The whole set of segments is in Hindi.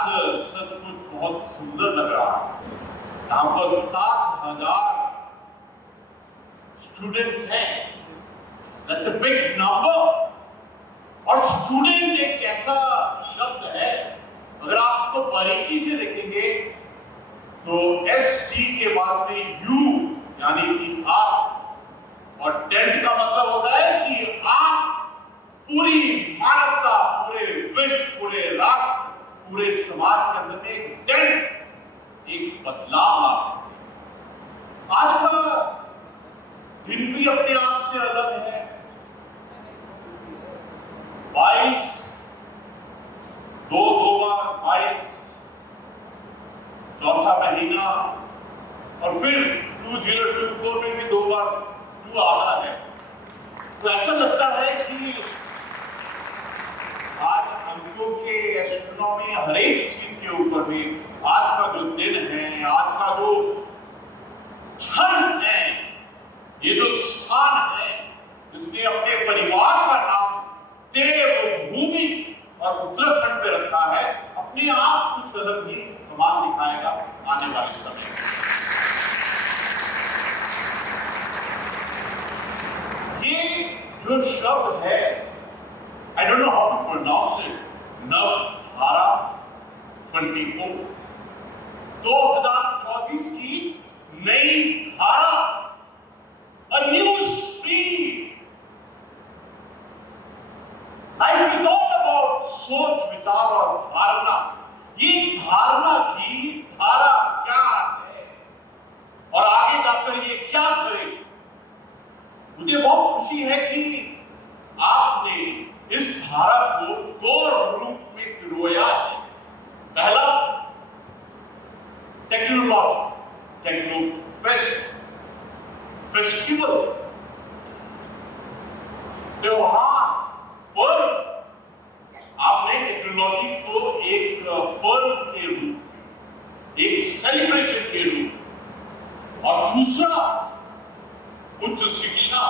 आज सचमुच बहुत सुंदर लग रहा है। यहाँ पर 7,000 स्टूडेंट्स हैं। That's a big number। और स्टूडेंट एक ऐसा शब्द है, अगर आप इसको बारीकी से देखेंगे तो ST के बाद में U यानी कि आप, और टेंट का मतलब होता है कि आप पूरी मानवता, पूरे विश्व, पूरे राष्ट्र, पूरे समाज के अंदर में एक टेंट, एक बदलाव ला सकते हैं। आज का दिन भी अपने आप से अलग है। 22 दो बार 22 चौथा महीना, और फिर 2024 में भी 2 बार 2 आ रहा है। तो ऐसा लगता है कि आज अंकों के एस्ट्रोनॉमी हर एक चीज के ऊपर में आज का जो दिन है, आज का जो क्षण है, ये जो स्थान है, जिसने अपने परिवार का नाम देवभूमि और उत्तराखंड पे रखा है, अपने आप कुछ अलग ही कमाल दिखाएगा आने वाले समय में। ये जो शब्द है, I don't know how to pronounce it, नवधारा 24, 2024 की नई धारा, a new stream। Life is all about सोच, विचार और धारणा। ये धारणा की धारा क्या है और आगे जाकर ये क्या करे। मुझे बहुत खुशी है कि आपने इस धारा को 2 रूप में पिरोया है। पहला टेक्नोलॉजी, टेक्नोफेस्ट, फेस्टिवल, त्योहार, पर्व। आपने टेक्नोलॉजी को एक पर्व के रूप में, एक सेलिब्रेशन के रूप में, और दूसरा उच्च शिक्षा,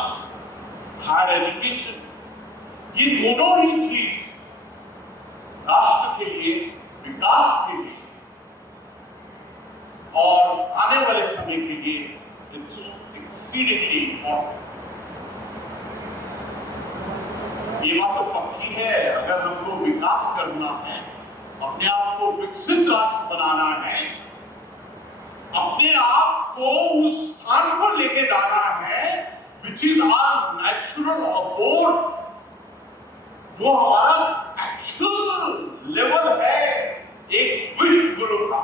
हायर एजुकेशन, ये दोनों ही चीज राष्ट्र के लिए, विकास के लिए और आने वाले समय के लिए एक्सीडेंटली इम्पोर्टेंट। ये बात तो पक्की है, अगर हमको विकास करना है, अपने आप को विकसित राष्ट्र बनाना है, अपने आप को उस स्थान पर लेके जाना है which is our natural aboard, जो हमारा एक्चुअल लेवल है एक विश्व गुरु का।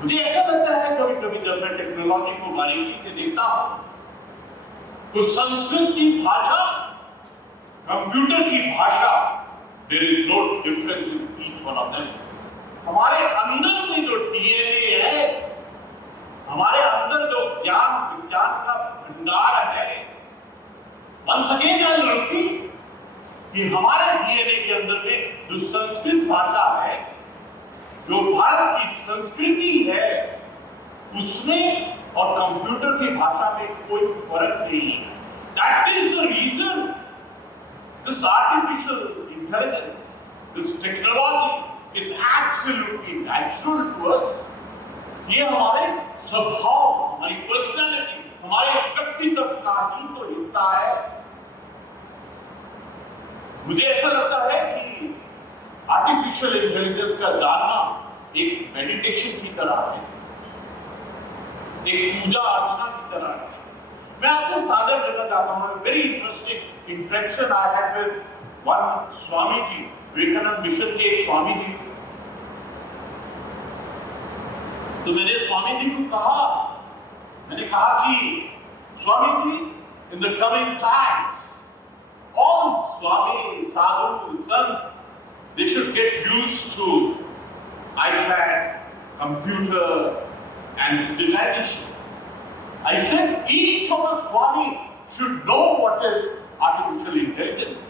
मुझे ऐसा लगता है कभी कभी जब मैं टेक्नोलॉजी को बारीकी से देखता हूं, तो संस्कृत की भाषा, कंप्यूटर की भाषा, there is no difference in each one of them. हमारे अंदर में जो डीएनए है, हमारे अंदर जो ज्ञान विज्ञान का भंडार है, वंस अगेन आई रिपीट, कि हमारे डीएनए के अंदर में जो संस्कृत भाषा है, जो भारत की संस्कृति है, उसमें और कंप्यूटर की भाषा में कोई फर्क नहीं है। That is the reason this artificial intelligence, this technology is absolutely natural to us। ये हमारे स्वभाव, हमारी पर्सनैलिटी, हमारे व्यक्तित्व का ही तो हिस्सा है। मुझे ऐसा लगता है कि आर्टिफिशियल इंटेलिजेंस का जानना एक मेडिटेशन की तरह है, एक पूजा अर्चना की तरह है। मैं आपसे साझा करना चाहता हूँ very interesting interaction I had with one Swami ji, Vivekananda mission के एक स्वामी जी। तो मैंने स्वामी जी को कहा, मैंने कहा कि Swami ji, in the coming times all Swami, Sadhu, Sant, they should get used to iPad, computer and digitization। I said each of the Swami should know what is artificial intelligence।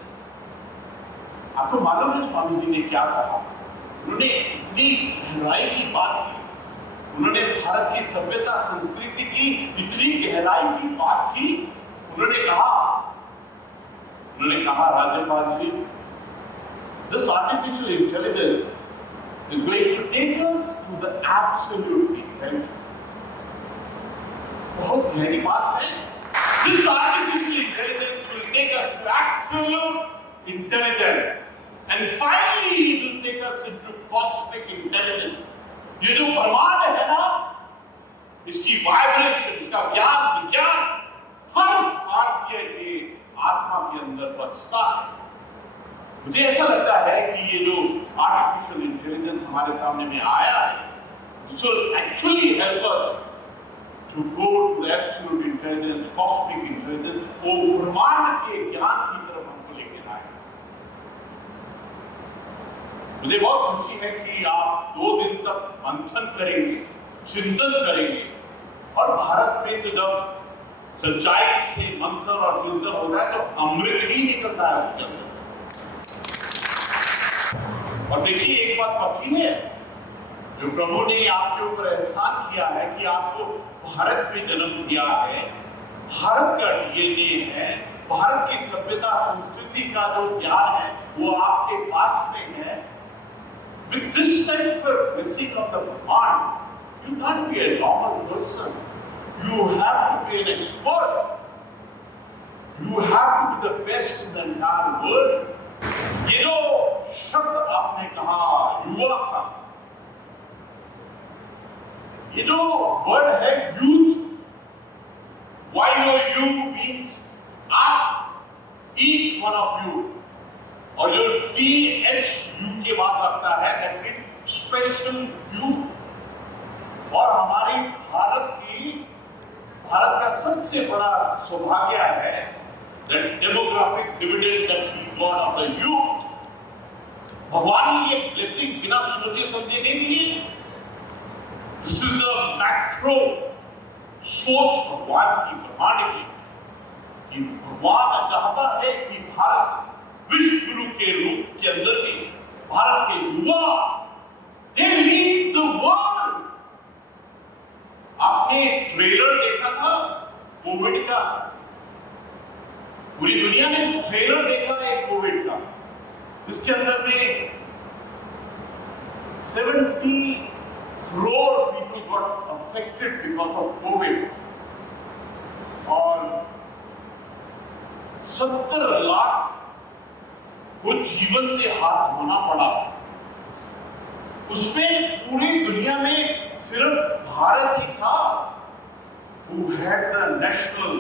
आपको मालूम है स्वामी जी ने क्या कहा? उन्होंने इतनी गहराई की बात की, उन्होंने भारत की सभ्यता संस्कृति की इतनी गहराई की बात की। उन्होंने कहा राज्यपाल जी, This artificial intelligence is going to take us to the absolute intelligence. बहुत गहरी बात है. This artificial intelligence will take us to absolute intelligence, and finally it will take us into cosmic intelligence. ये जो ब्रह्मांड है ना, इसकी वाइब्रेशन, इसका ज्ञान विज्ञान हर भारतीय के आत्मा के अंदर बसता है. मुझे ऐसा लगता है कि ये जो आर्टिफिशियल इंटेलिजेंस हमारे सामने में आया है, this will actually help us to go to the absolute intelligence, cosmic intelligence, वो ब्रह्मांड के ज्ञान की तरफ हमको लेके आए. मुझे बहुत खुशी है कि आप 2 दिन तक मंथन करेंगे, चिंतन करेंगे, और भारत में तो जब सच्चाई से मंथन और चिंतन होता है तो अमृत ही निकलता है उसके अंदर. और देखिए एक बात पक्की है, जो प्रभु ने आपके ऊपर एहसान किया है कि आपको भारत में जन्म दिया है, भारत का डीएनए है, भारत की सभ्यता संस्कृति का जो ज्ञान है वो आपके पास में है. With this type of blessing of the Lord, you can't be a normal person. You have to be an expert. You have to be the best in the entire world. ये जो शब्द आपने कहा युवा का, ये जो वर्ड है यूथ, YOU means आप, each one of you, और जो THU के बाद लगता है that means special youth. और हमारी भारत का सबसे बड़ा सौभाग्य है that demographic dividend that we got of the youth. भगवान ने ये ब्लेसिंग बिना सोचे समझे नहीं दी. This is the macro सोच भगवान की, ब्रह्मांड की, कि भगवान चाहता है कि भारत विश्व गुरु के रूप के अंदर में भारत के युवा they lead the world. आपने ट्रेलर देखा था कोविड का, पूरी दुनिया ने ट्रेलर देखा है कोविड का, जिसके अंदर में 70 crore people got affected because of COVID, और 70 लाख को जीवन से हाथ धोना पड़ा. उसमें पूरी दुनिया में सिर्फ भारत ही था who had the national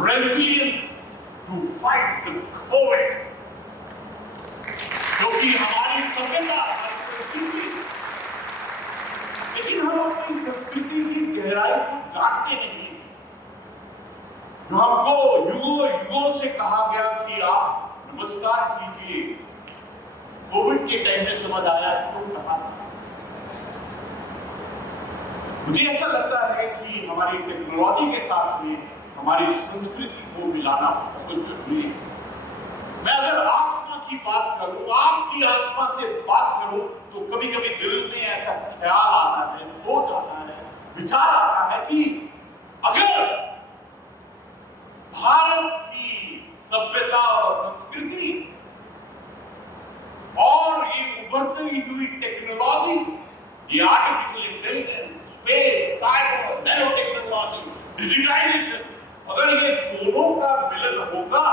resilience to fight the COVID, क्योंकि हमारी सभ्यता संस्कृति, लेकिन हम अपनी संस्कृति की गहराई को जानते नहीं. जो हमको युगों युगों से कहा गया कि आप नमस्कार कीजिए, कोविड के टाइम में समझ आया क्यों कहा था. मुझे ऐसा लगता है कि हमारी टेक्नोलॉजी के साथ में हमारी संस्कृति को मिलाना बहुत जरूरी है. मैं अगर आत्मा की बात करूं, आपकी आत्मा से बात करूं, तो कभी कभी दिल में ऐसा ख्याल आता है, सोच आता है, विचार आता है कि अगर भारत की सभ्यता और संस्कृति और ये उभरती हुई टेक्नोलॉजी, ये artificial intelligence, space, cyber, nano technology, digitization, अगर ये दोनों का मिलन होगा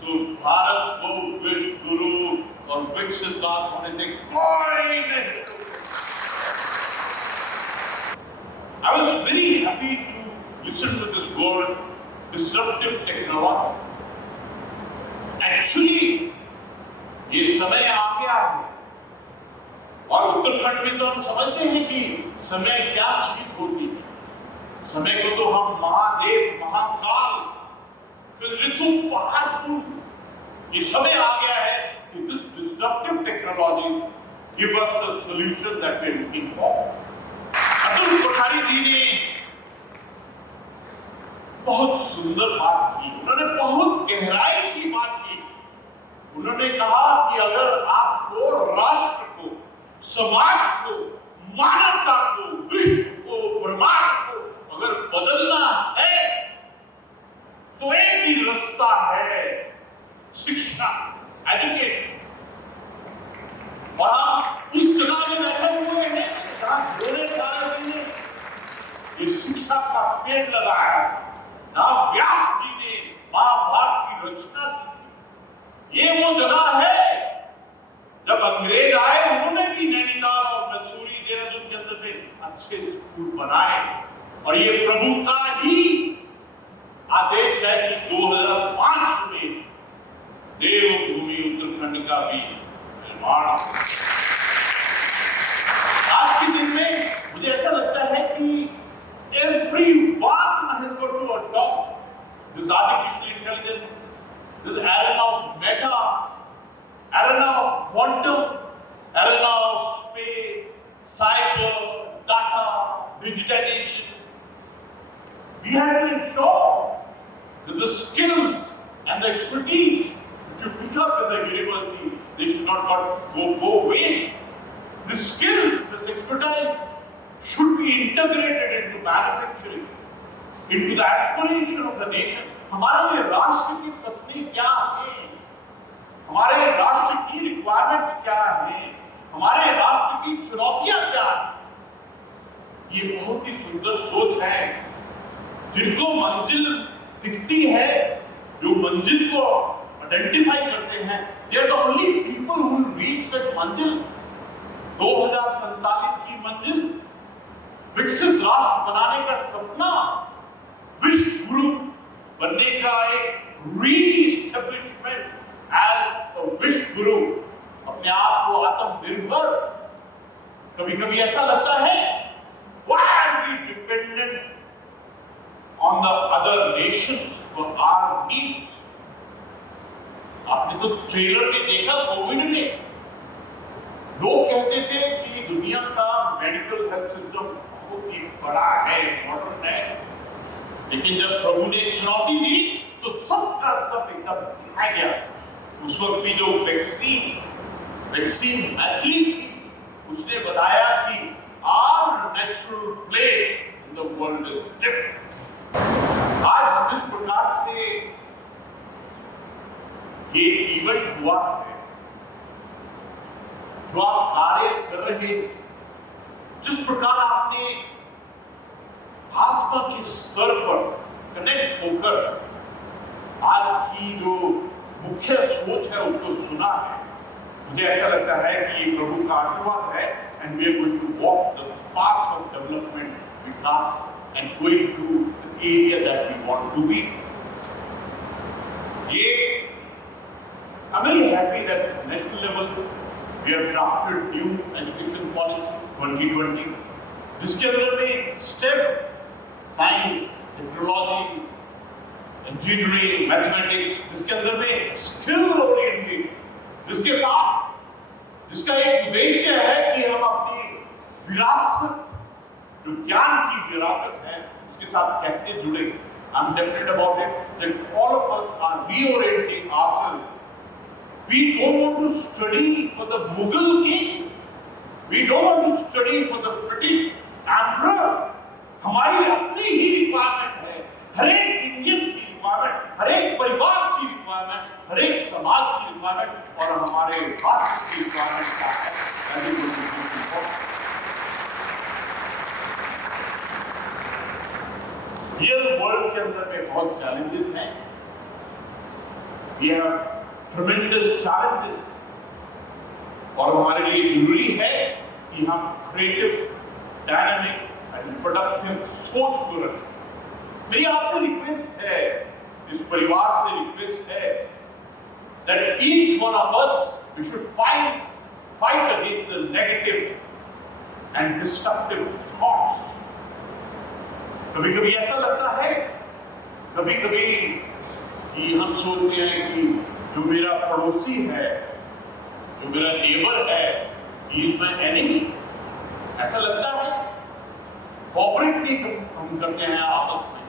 तो भारत को विश्व गुरु और विकसित राष्ट्र होने से कोई नहीं. I was very happy to listen to this word disruptive technology. Actually, ये समय आ गया है, और उत्तराखंड में तो हम समझते हैं कि समय क्या चीज होती है. समय को तो हम महादेव, महाकाल, पावरफुल, ये समय आ गया है कि this disruptive technology give us the solution that we are looking for. Atul Kothari जी ने बहुत सुंदर बात की, उन्होंने बहुत गहराई की बात की. उन्होंने कहा कि अगर आपको राष्ट्र को, समाज को, मानवता को, विश्व को, ब्रह्मांड को अगर बदलना है तो एक ही रास्ता है, शिक्षा, एजुकेशन. शिक्षा का पेड़ लगाया, जहां व्यास जी ने महाभारत की रचना की। ये वो जगह है जब अंग्रेज आए, उन्होंने भी नैनीताल और मसूरी, देहरादून के अंदर में अच्छे स्कूल बनाए। और ये प्रभु का ही आदेश है कि 2005 में देवभूमि उत्तराखंड का भी निर्माण। आज के दिन में मुझे ऐसा लगता है कि everyone has got to adopt this artificial intelligence, this arena of meta, arena of quantum, arena of space, cyber, data, digitization. We have to ensure that the skills and the expertise which you pick up in the university, they should not go waste. The skills, this expertise should be integrated into manufacturing, into the aspiration of the nation. हमारे राष्ट्र के सपने क्या हैं? हमारे राष्ट्र की रिक्वायरमेंट्स क्या हैं? हमारे राष्ट्र की चुनौतियां क्या हैं? ये बहुत ही सुंदर सोच है। जिनको मंजिल दिखती है, जो मंजिल को आइडेंटिफाई करते हैं, they are the only people who will reach that मंजिल। 2047 की मंजिल, विकसित राष्ट्र बनाने का सपना, विश्व गुरु बनने का एक रीएस्टैब्लिशमेंट एज विश्व गुरु, अपने आप को आत्मनिर्भर। कभी कभी ऐसा लगता है, why are we dependent on the other nations for our needs? आपने तो ट्रेलर में देखा, कोविड में लोग कहते थे कि दुनिया का मेडिकल हेल्थ सिस्टम बहुत ही बड़ा है, मॉडर्न है, लेकिन जब प्रभु ने चुनौती दी तो सबका सब एकदम ढह गया। उस वक्त भी जो वैक्सीन मैत्री थी, उसने बताया कि our natural place in the world is different। आज जिस प्रकार से ये इवेंट हुआ है, जो आप कार्य कर रहे, जिस प्रकार आपने आत्मा के स्तर पर कनेक्ट होकर आज की जो मुख्य सोच है उसको सुना है, मुझे ऐसा लगता है कि ये प्रभु का आशीर्वाद है। And we are going to walk the path of development, vikas and going to the area that we want to be. ये I'm very happy that at national level we have drafted new education policy 2020, जिसके अंदर में STEM, science, technology, engineering, mathematics, जिसके अंदर में स्किल ओरिएंटेड, जिसका एक उद्देश्य है कि हम अपनी विरासत, जो ज्ञान की विरासत है, उसके साथ कैसे जुड़े। I'm definite about it that all of us are reorienting ourselves. We don't want to study for the Mughal kings. We don't want to study for the British emperor. हमारी अपनी ही रिक्वायरमेंट है, हर एक इंडियन की रिक्वायरमेंट, हर एक परिवार की रिक्वायरमेंट, हर एक समाज की रिक्वायरमेंट, और हमारे राष्ट्र की रिक्वायरमेंट क्या है। रियल वर्ल्ड के अंदर में बहुत चैलेंजेस हैं। We have tremendous challenges, और हमारे लिए जरूरी है कि हम क्रिएटिव, डायनामिक एंड प्रोडक्टिव सोच को रखें। मेरी आपसे रिक्वेस्ट है, इस परिवार से रिक्वेस्ट है, that each one of us we should fight against the negative and destructive thoughts। कभी-कभी ऐसा लगता है, कभी-कभी कि हम सोचते हैं कि जो मेरा पड़ोसी है, जो मेरा नेबर है, he is my enemy। ऐसा लगता है। कॉपरेट भी हम करते हैं आपस में,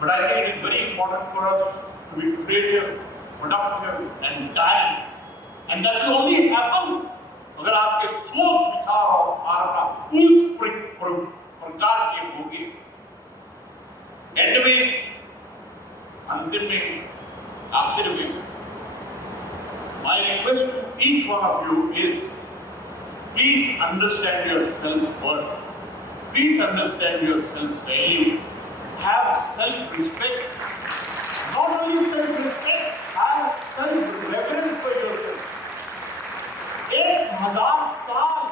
but I think it's very important for us to be creative, productive and dynamic, and that will only happen अगर आपके सोच, विचार और धारणा उस प्रकार के होंगे। एंड में, अंतिम में, आखिर में, my request to each one of you is, please understand your self-worth. please understand your self-value. Have self-respect. Not only self-respect, have self-reverence for yourself. 1000 साल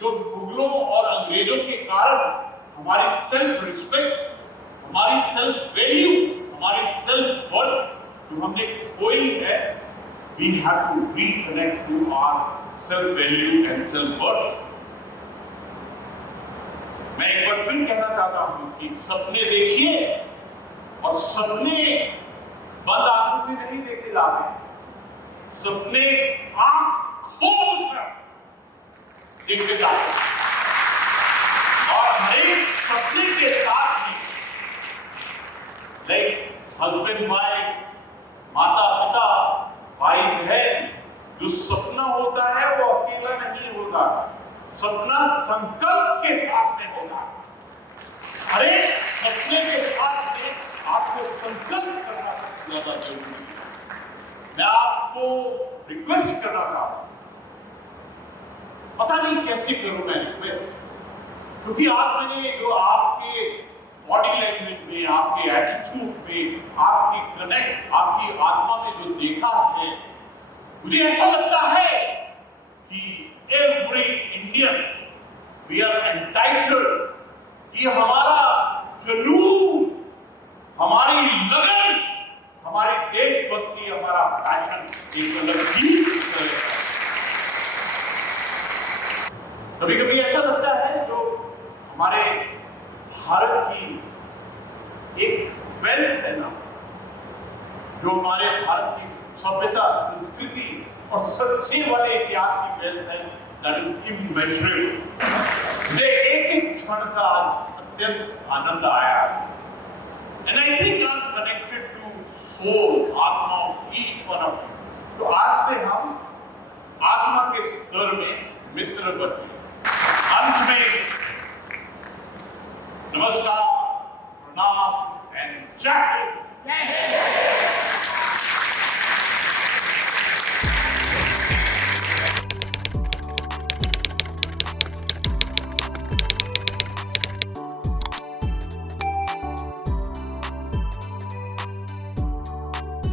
जो मुगलों और अंग्रेजों के कारण हमारी सेल्फ-रिस्पेक्ट, हमारी सेल्फ-वैल्यू, हमारी सेल्फ-वर्थ जो हमने खोई है, we have to reconnect to our self-value and self-worth. मैं एक बार फिर कहना चाहता हूं कि सपने देखिए और सपने बंद आंखों से नहीं देखे जाते, सपने आंख खोलकर देखे जाते और हर एक सपने के साथ ही लाइक हस्बैंड वाइफ, माता पिता, भाई बहन, जो सपना होता है वो अकेला नहीं होता, सपना संकल्प के साथ में होता है। हर एक सपने के साथ में आपको संकल्प करना ज्यादा जरूरी है। मैं आपको रिक्वेस्ट करना चाहता हूं, पता नहीं कैसे करूं मैं रिक्वेस्ट, क्योंकि आज मैंने जो आपके बॉडी लैंग्वेज में, आपके एटीट्यूड में, आपकी कनेक्ट, आपकी आत्मा में जो देखा है, मुझे ऐसा लगता है कि every Indian, we are entitled कि हमारा जुनून, हमारी लगन, हमारी देशभक्ति, हमारा पैशन एक अलग चीज है। कभी-कभी ऐसा लगता है जो हमारे भारत की एक वेल्थ है ना, जो हमारे भारत की सभ्यता, संस्कृति और सच्चे वाले इतिहास की वेल्थ है, दैट इज इमेजरेबल। मुझे एक क्षण का आज अत्यंत आनंद आया, and I think I am connected to soul, आत्मा of each one of you. तो आज से हम आत्मा के स्तर में मित्र बन